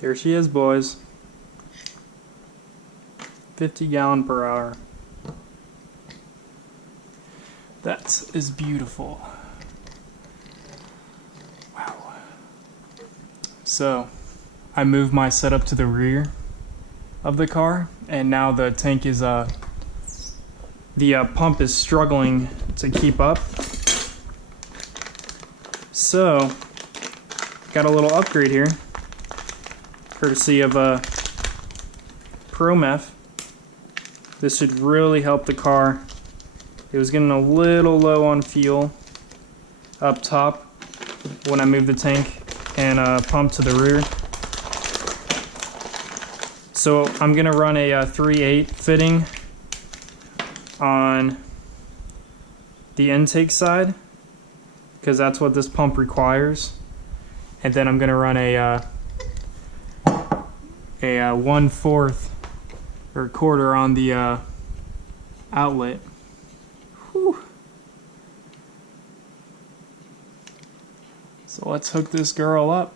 There she is, boys. 50 gallon per hour. That is beautiful. Wow. So, I moved my setup to the rear of the car, and now the tank is, the pump is struggling to keep up. So, got a little upgrade here, courtesy of Watermeth. This should really help the car. It was getting a little low on fuel up top when I moved the tank and pump to the rear. So I'm gonna run a 3/8 fitting on the intake side because that's what this pump requires, and then I'm gonna run a 1/4 or quarter on the outlet. Whew. So let's hook this girl up.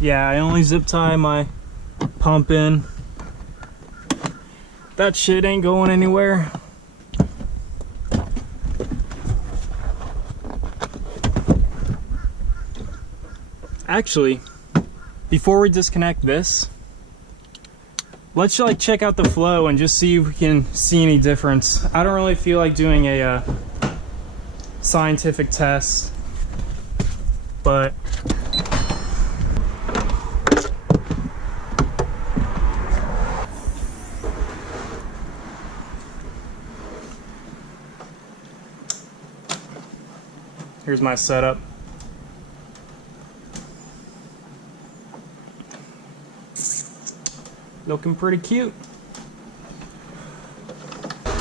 Yeah, I only zip tie my pump in. That shit ain't going anywhere. Actually, before we disconnect this, let's check out the flow and just see if we can see any difference. I don't really feel like doing a scientific test, but here's my setup. Looking pretty cute.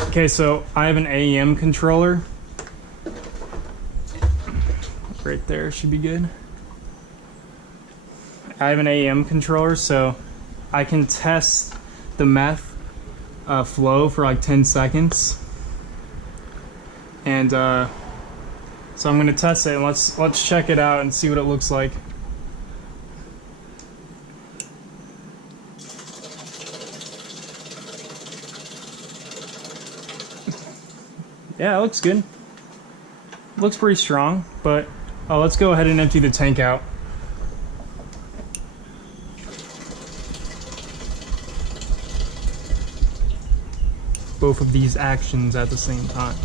Okay, so I have an AEM controller. Right there, should be good. I have an AEM controller, so I can test the meth flow for like 10 seconds. And so I'm gonna test it, and let's check it out and see what it looks like. Yeah, it looks good. It looks pretty strong, but let's go ahead and empty the tank out. Both of these actions at the same time.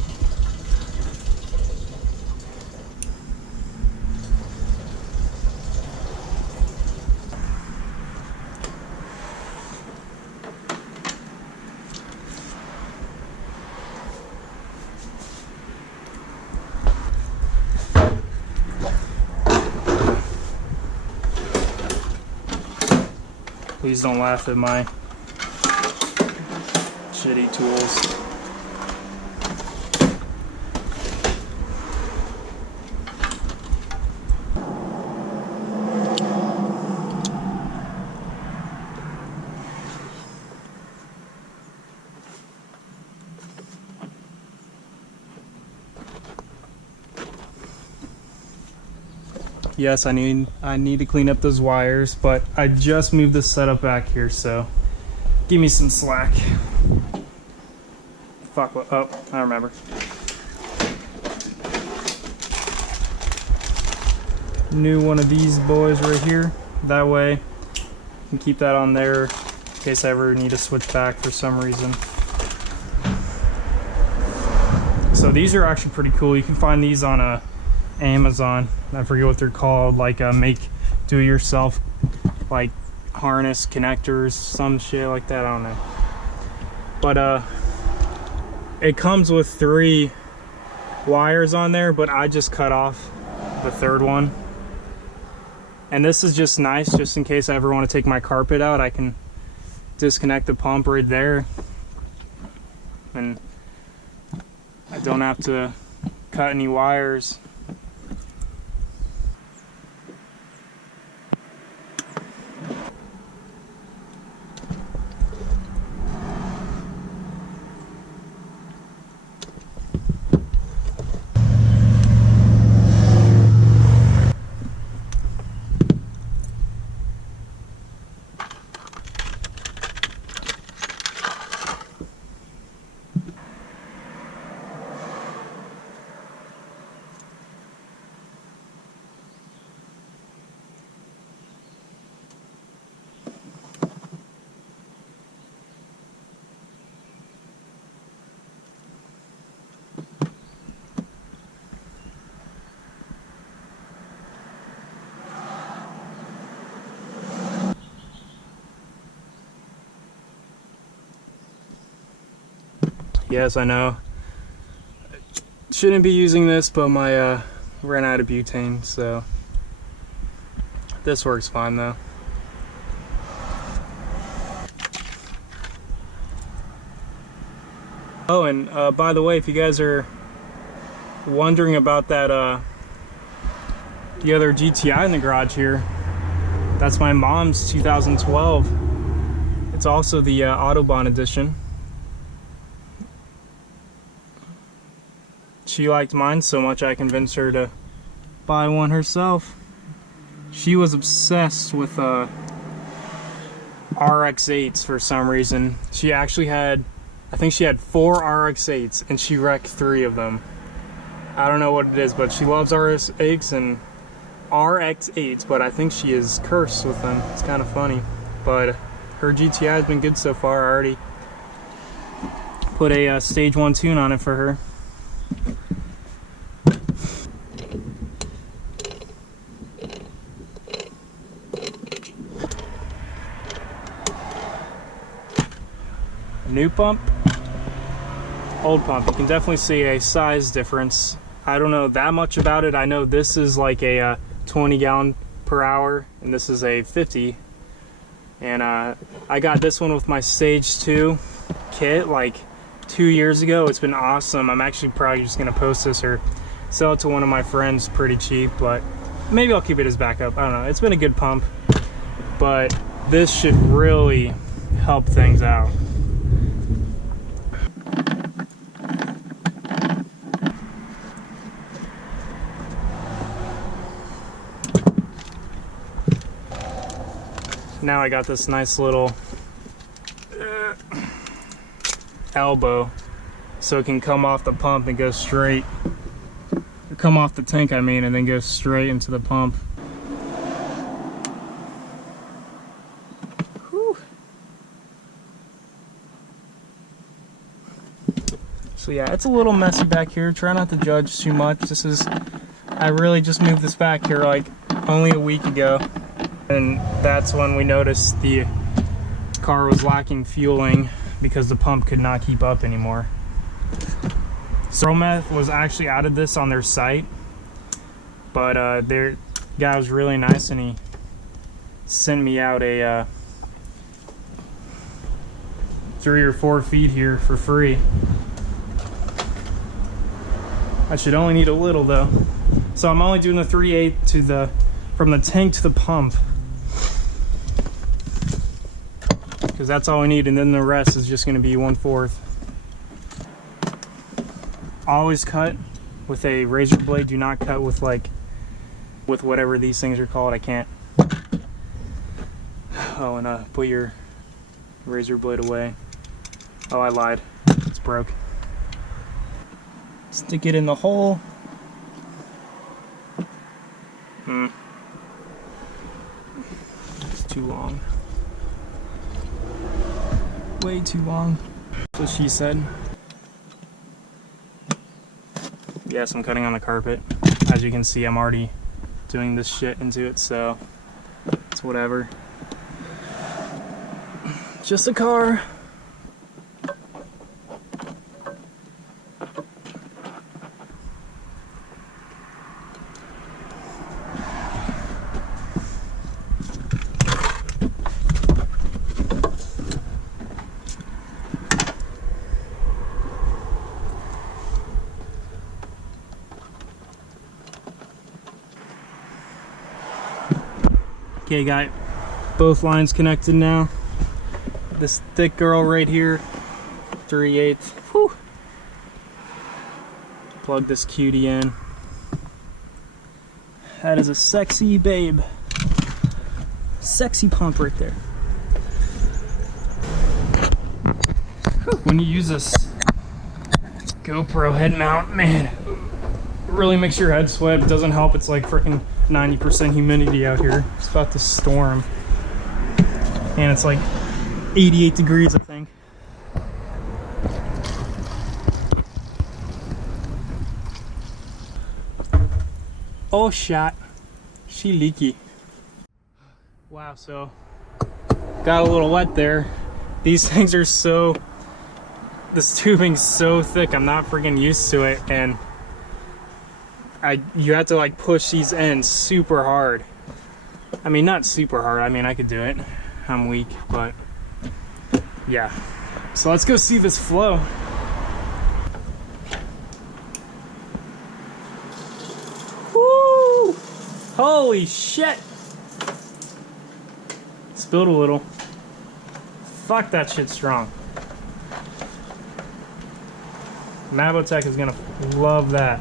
Please don't laugh at my shitty tools. Yes, I need to clean up those wires, but I just moved this setup back here, so give me some slack. Fuck, what? Oh, I remember. New one of these boys right here. That way, I can keep that on there in case I ever need to switch back for some reason. So these are actually pretty cool. You can find these on Amazon. I forget what they're called, like make do it yourself, like harness connectors, some shit like that, I don't know. But it comes with 3 wires on there, but I just cut off the 3rd one. And this is just nice, just in case I ever want to take my carpet out, I can disconnect the pump right there, and I don't have to cut any wires. Yes, I know. Shouldn't be using this, but my ran out of butane, so this works fine though. Oh, and by the way, if you guys are wondering about that, the other GTI in the garage here, that's my mom's 2012. It's also the Autobahn edition. She liked mine so much I convinced her to buy one herself. She was obsessed with RX-8s for some reason. She actually had, I think she had 4 RX-8s and she wrecked 3 of them. I don't know what it is, but she loves RX-8s and RX-8s, but I think she is cursed with them. It's kind of funny. But her GTI has been good so far. I already put a stage 1 tune on it for her. New pump, old pump. You can definitely see a size difference. I don't know that much about it. I know this is like a 20 gallon per hour and this is a 50. And I got this one with my stage 2 kit like 2 years ago. It's been awesome. I'm actually probably just gonna post this or sell it to one of my friends pretty cheap, but maybe I'll keep it as backup. I don't know. It's been a good pump, but this should really help things out. Now I got this nice little elbow so it can come off the pump and go straight, or come off the tank I mean, and then go straight into the pump. Whew. So yeah, it's a little messy back here. Try not to judge too much. This is, I really just moved this back here like only a week ago. And that's when we noticed the car was lacking fueling because the pump could not keep up anymore. So Watermeth was actually added this on their site, but their guy was really nice and he sent me out a 3 or 4 feet here for free. I should only need a little though. So I'm only doing the 3/8 to the, from the tank to the pump, because that's all we need, and then the rest is just going to be 1/4. Always cut with a razor blade. Do not cut with like, with whatever these things are called. I can't. Oh, and put your razor blade away. Oh, I lied. It's broke. Stick it in the hole. It's too long. Way too long. That's what she said. Yes, I'm cutting on the carpet. As you can see, I'm already doing this shit into it, so it's whatever. Just a car. Okay, got both lines connected now. This thick girl right here, 3/8. Whew. Plug this cutie in. That is a sexy babe. Sexy pump right there. When you use this GoPro head mount, man, it really makes your head sweat. It doesn't help. It's like freaking 90% humidity out here. It's about to storm. And it's like 88 degrees, I think. Oh, shot. She leaky. Wow, so got a little wet there. These things are so, this tubing's so thick, I'm not freaking used to it, and you have to like push these ends super hard. I mean, not super hard, I mean, I could do it. I'm weak, but yeah. So let's go see this flow. Woo! Holy shit! Spilled a little. Fuck, that shit's strong. Mabotech is gonna love that.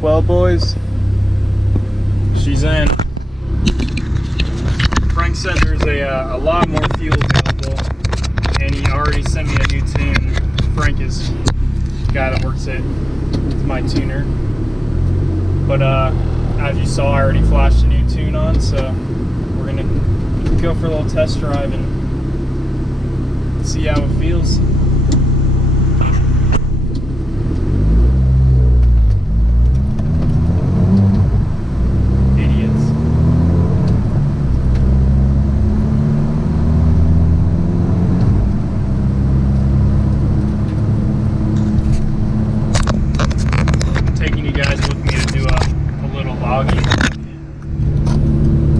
Well, boys, she's in. Frank said there's a lot more fuel available, and he already sent me a new tune. Frank is the guy that works it. It's my tuner. But as you saw, I already flashed a new tune on, so we're gonna go for a little test drive and see how it feels.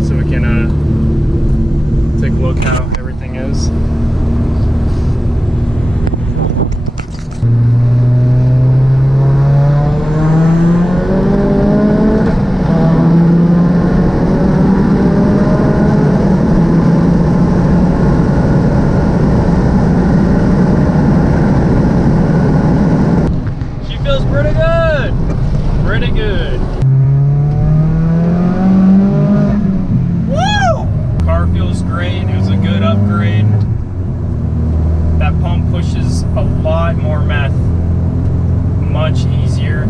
So we can take a look how everything is. She feels pretty good. Pretty good. Feels great. It was a good upgrade. That pump pushes a lot more meth, much easier.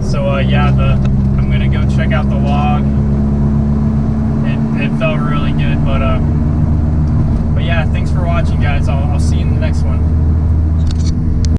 So yeah, I'm gonna go check out the log. It felt really good, but yeah, thanks for watching, guys. I'll see you in the next one.